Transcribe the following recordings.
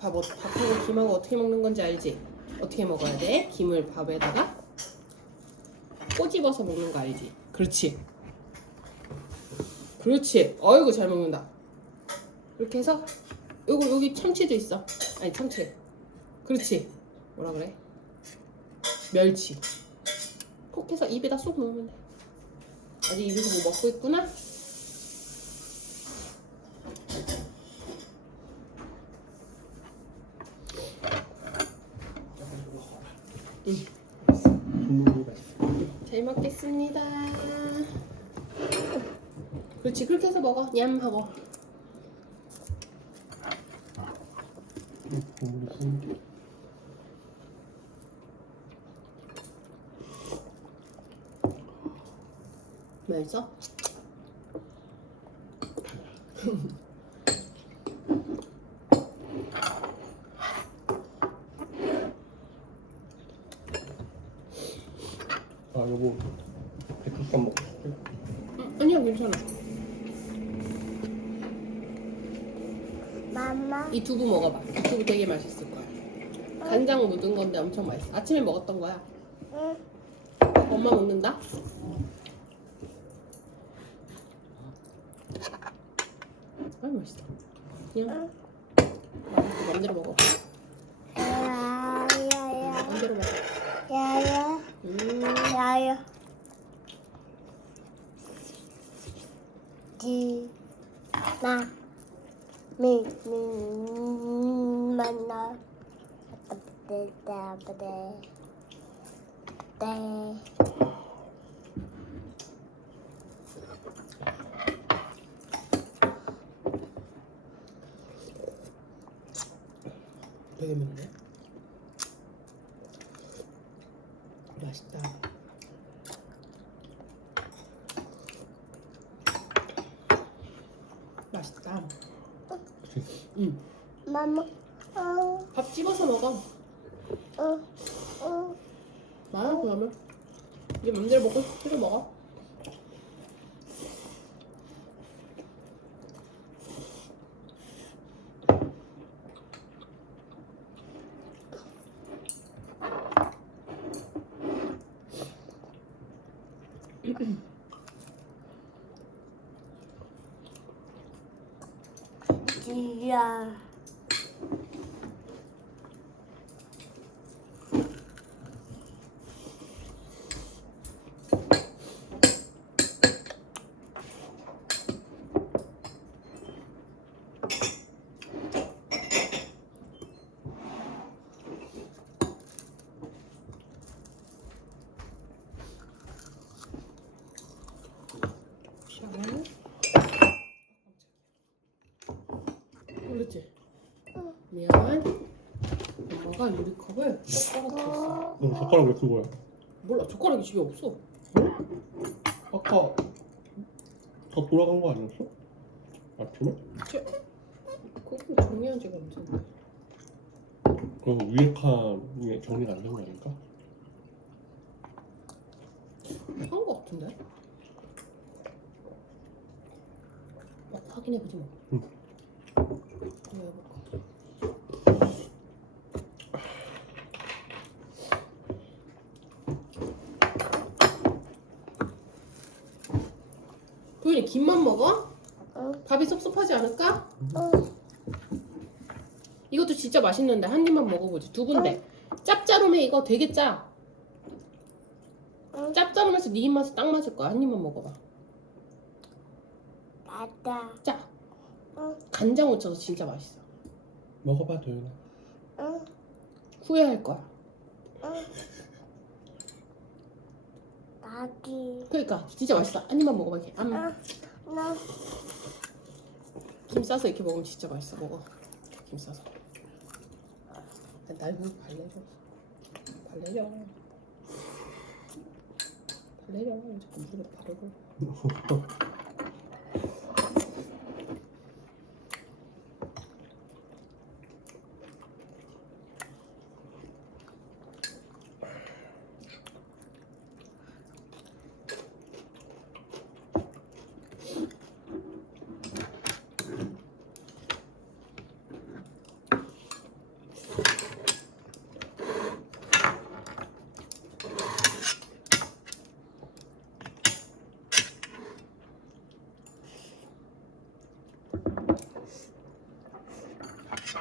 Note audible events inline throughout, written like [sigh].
밥, 어- 밥하고 김하고 어떻게 먹는 건지 알지? 어떻게 먹어야 돼? 김을 밥에다가 꼬집어서 먹는 거 알지? 그렇지. 그렇지. 어이구 잘 먹는다. 이렇게 해서 요거 여기 참치도 있어. 아니 참치. 그렇지. 뭐라 그래? 멸치. 콕 해서 입에다 쏙 넣으면 돼. 아직 입에서 뭐 먹고 있구나? 국물이 잘 먹겠습니다. 그렇지 그렇게 해서 먹어. 냠 하고. 국물이 쓴 맛있어? [laughs] 아 여보 백두산 먹고 응, 아니야 괜찮아. 마마 이 두부 먹어봐. 이 두부 되게 맛있을 거야. 간장 묻은 건데 엄청 맛있어. 아침에 먹었던 거야. 응 엄마 먹는다. 아 맛있어. 그냥 맛있어. 맘대로 먹어. 야야야 맘대로 먹어. 야야 음. 야야 지나 미미 만나 따따따따 네되게 맵네. 맛있다. 맛있다. 응. 어, 밥 집어서 먹어. 어, 어. 많아 그러면. 이제 맘대로 먹고 거 먹어. 지야 샤워. 그렇지. 미안. 엄마가 유리컵을 꽉꽉 줬어. 너 젓가락 왜 그거야? 몰라 젓가락이 집에 없어. 아까 다 돌아간 거 아니었어? 아침에? 그거 정리한 지가 언젠데. 그럼 위에 칸이 정리가 안 된 거 아닐까? 한거 같은데? 막 확인해보지 뭐. 응. 해볼까? 도현이 김만 먹어? 어, 밥이 섭섭하지 않을까? 어. 이것도 진짜 맛있는데 한 입만 먹어보지. 두부인데 짭짤하면 이거. 되게 짜. 응. 짭짤하면서 네 입맛에 딱 맞을 거야. 한 입만 먹어봐. 맞다 짜. 응. 간장 묻혀서 진짜 맛있어. 먹어봐 도윤아. 응, 후회할 거야. 응. 나기. 그러니까 진짜 맛있어 한 입만 먹어봐 이렇게. 암, 응, 나. 김 싸서 이렇게 먹으면 진짜 맛있어. 먹어. 김 싸서. 날뭐 발레려. 발레려. 발레려. 자꾸 물에 바르고 [laughs] 뭐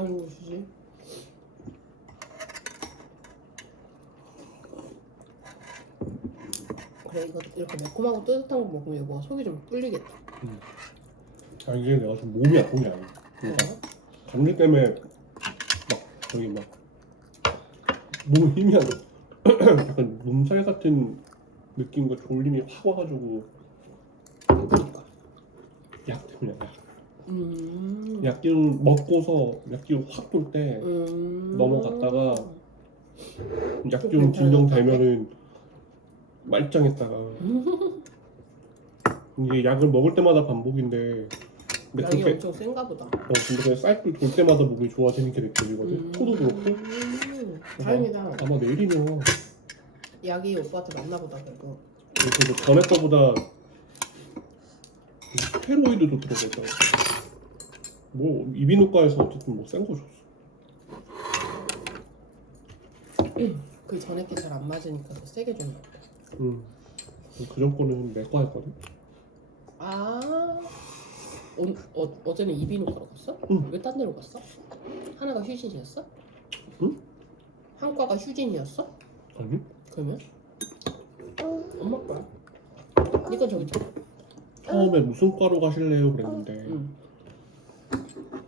하는 곳이지? 그래 이거 이렇게 매콤하고 뜨뜻한 거 먹으면 뭐가 속이 좀 끌리겠다 음. 아 이게 내가 좀 몸이 아픈 게 아니야. 그러니까 감기 때문에 막 저기 막 몸 힘이 안 나. [clears throat] 약간 몸살 같은 느낌과 졸림이 확 와가지고. 약 때문이야. 약. 음. 약기운 먹고서 약기운 확 돌 때 음. 넘어갔다가 좀 약기운 진정되면은 말짱했다가 [laughs] 이게 약을 먹을 때마다 반복인데 양이 엄청 센가 보다. 어 근데 그냥 사이클 돌 때마다 몸이 좋아지는 게. 음. 토도 그렇고 음. 다행이다. 아마 내일이면 약이 오빠한테 맞나 보다 그래도. 그래도 전에 거보다 스테로이드도 들어갔다고. 뭐 이비인후과에서 어쨌든 뭐센 거 줬어. 그 전에 게 잘 안 맞으니까 더 세게 줬나 보다. 응. 그전 거는 내과 했거든. 아. 어, 어, 어제는 이비인후과로 갔어? 응. 왜 딴 데로 갔어? 하나가 휴진이었어? 응? 한 과가 휴진이었어? 아니? 그러면? 응. 엄마 거야. 이건 저기 있잖아. 처음에 무슨 과로 가실래요? 그랬는데 응.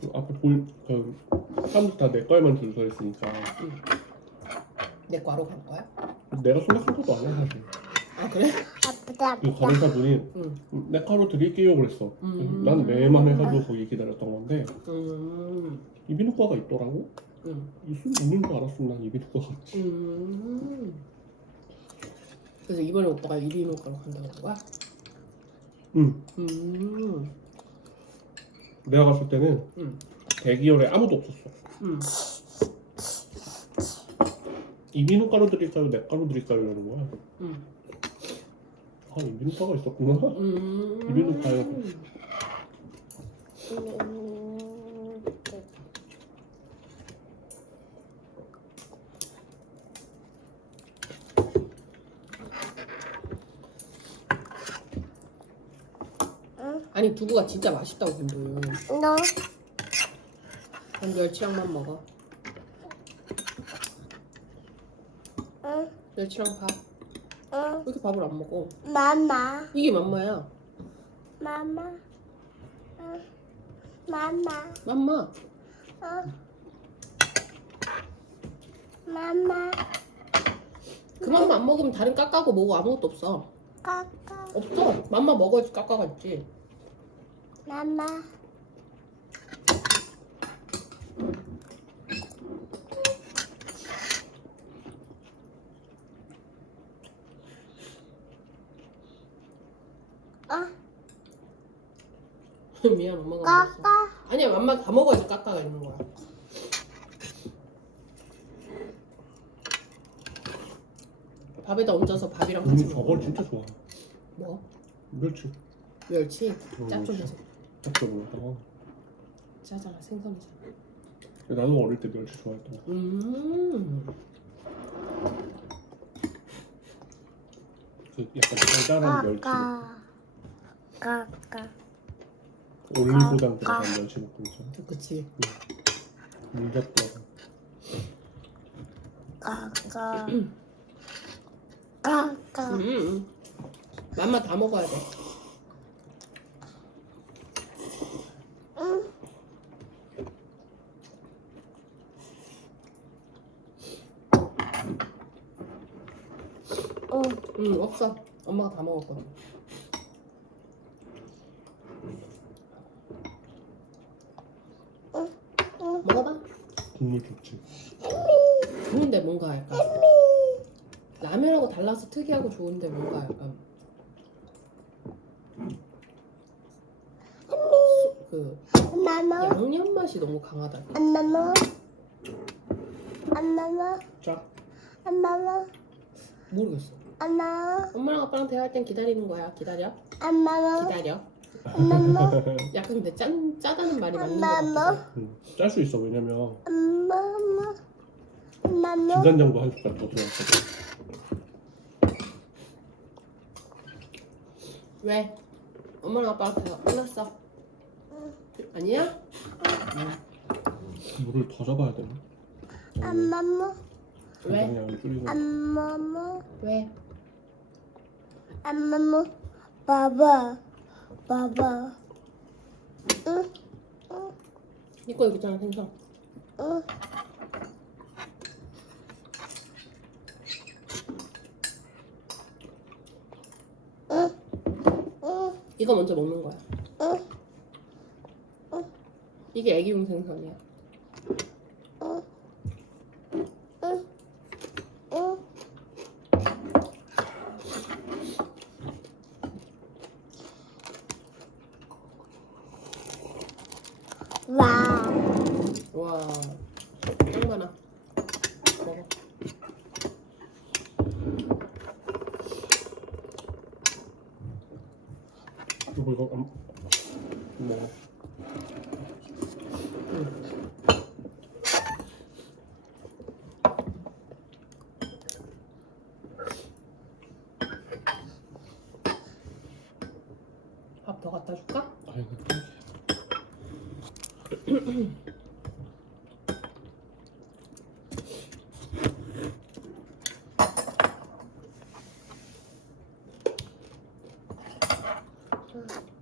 그 앞에 볼, 그 사람들 다 내 과에만 줄 서 있으니까 내 과로 간 거야? 내가 생각한 것도 아니야 사실. 아 그래? 아프다 그 아프다 간호사분이 응. 내과로 드릴게요 그랬어. 음. 난 매만 해가지고 거기 기다렸던 건데 음. 이비인후과가 있더라고. 응. 있을 있는 줄 알았으면 난 이비인후과 갔지. 음. 그래서 이번에 오빠가 이비인후과로 간다고 한 거야? 응. 음. 내가 갔을 때는 응. 대기열에 아무도 없었어. 음. 이비인후과로 드릴까요? 내과로 드릴까요? 이러는 거야. 음. 아 이비인후과가 있었구나. 음. 이비인후과요. 음, 아니 두부가 진짜 맛있다고 근데 너 난 멸치랑만 먹어 응, 멸치랑 밥 왜 응, 이렇게 밥을 안 먹어? 마마. 이게 맘마야. 마마. 응, 마마. 맘마. 응, 마마. 그 맘마 안 먹으면 다른 깎아고 뭐고 아무것도 없어. 까까 없어. 맘마 먹어야지 깎아가 있지. 마마 어, [laughs] 미안 엄마가 안 먹었어 까까 아니야 맘마 다 먹어야지 깎아가 있는 거야 밥에다 얹어서 밥이랑 같이 먹어 저걸 진짜 좋아. 뭐? 멸치. 멸치? 응, 짭조해서 짭조름하다 짜잖아 생선이잖아 나도 어릴 때 멸치 좋아했던 거. 음 그 약간 달달한 멸치. 까까 까까 올리고당 들어간 볶음 있잖아. 그치. 물엿 들어간. 까까 까까. 음. 맘마 다 먹어야 돼. 응. 응. 응 없어. 엄마가 다 먹었거든 먹어봐 국물 좋지. 좋은데 뭔가 약간 라면하고 달라서 특이하고 좋은데 뭔가 약간 그 마마 양념 맛이 너무 강하다. 엄마마 엄마마 짜? 엄마마 모르겠어. 엄마 엄마랑 아빠랑 대화할 땐 기다리는 거야. 기다려. 엄마마 기다려 엄마마 약간 [laughs] 근데 짠 짜다는 말이 맞는 거 같기도 해 응. 짤수 있어. 왜냐면 엄마마 엄마마 진간장도 한 숟갈 더 들어갔거든. 왜? 엄마랑 아빠랑 대화 끝났어 아니야? 응. 물을 더 잡아야 되나? 엄마무 왜? 그냥 줄이고 엄마무 왜? 엄마무 봐봐 봐봐 응 이거 여기 있잖아 생선. 응. 응. 응. 이거 먼저 먹는 거야. 응. 이게 애기용 생선이야. 응. 응. 응. 와. 와, 짱 많아. 먹어. 이거 이거 안 뭐. 밥 더 갖다 줄까? 아이고 가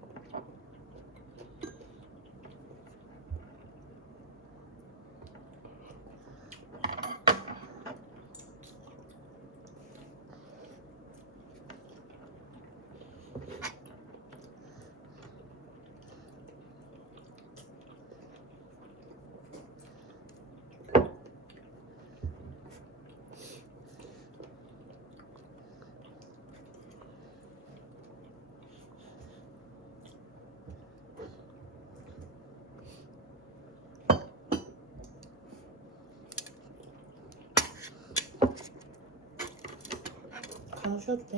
서 쉬어도 돼.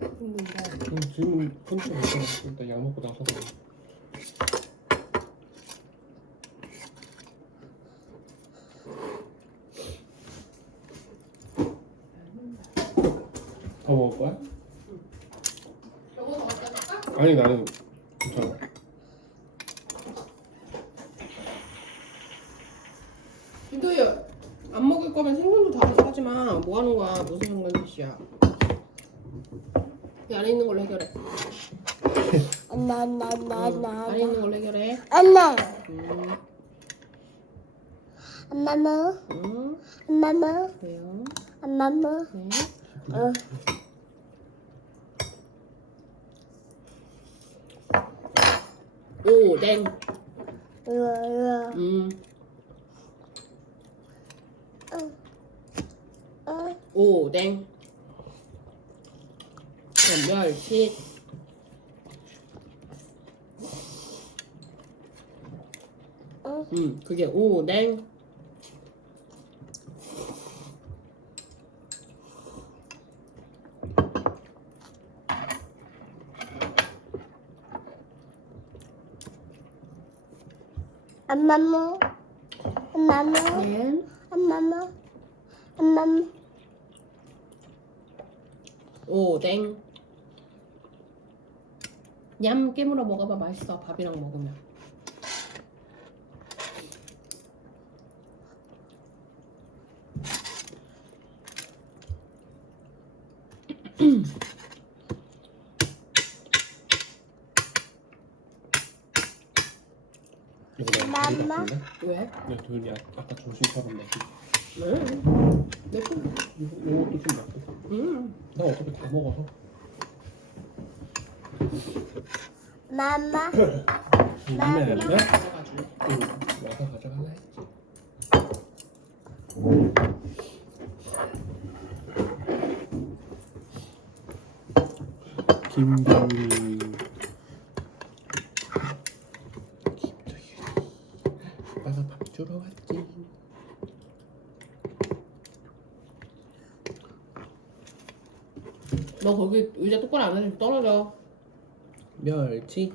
힘든데. 음, 지금 컨디션 괜찮아 일단 약 먹고 나서 더 먹을 거야? 아니 나는 괜찮아 김도희 안 먹을 거면 생선도 다 사지 마. 뭐 하는 거야? 무슨 상관짓이야? 이 안에 있는 걸로 해결해. 나, 나, 나, 응, 나, 안에 있는 걸로 해결해. 엄마, 음, 엄마무, 음, 엄마무, 그래요. 엄마무, 네. 어, 오뎅. 이거, 이거, 음, 응, 응, 오뎅. 멸치. 응, 음, 그게 오뎅. 엄마무, 엄마무, 네. 엄마무, 엄마무, 오뎅. 냠 깨물어 먹어봐 맛있어 밥이랑 먹으면. 맘마. 왜? 내가 도윤이 아- 아까 점심처럼 먹지 응. 내 편. 이거, 이것도 좀 먹고 음. 나 어차피 다 먹어서 맘마, 이메 냈네? 가져가지고. 응 와서 했지 김도윤이 아빠가 밥 주러 왔지 너 거기 의자 똑바로 안 앉으면 떨어져. 멸치